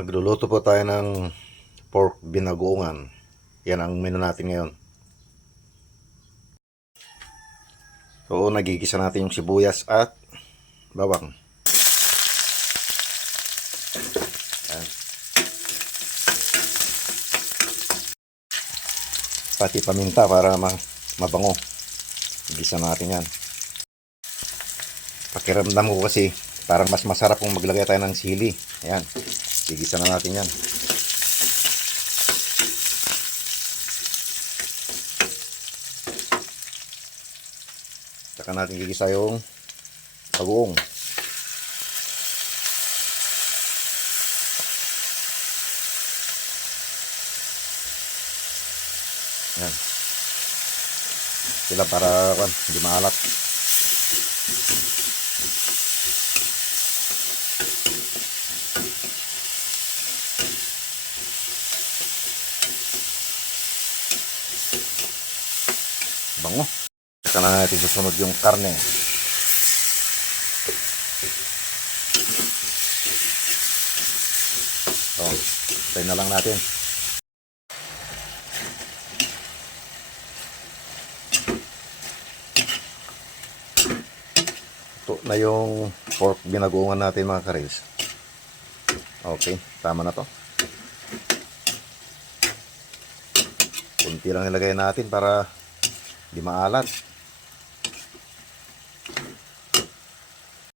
Magluluto po tayo ng pork binagoongan. Yan ang menu natin ngayon. So, nagigisa natin yung sibuyas at bawang. Yan. Pati paminta para mabango. Igisa natin yan. Pakiramdam ko kasi parang mas masarap kung maglagay tayo ng sili. Ayan. Igisa na natin yan. Saka natin gigisa yung bagoong. Yan. Sila para hindi maalat. Bango. Saka na natin susunod yung karne. So, tayo na lang natin. Ito na yung pork binagoongan natin mga karis. Okay, tama na to. Kunti lang nilagay natin para di maalat.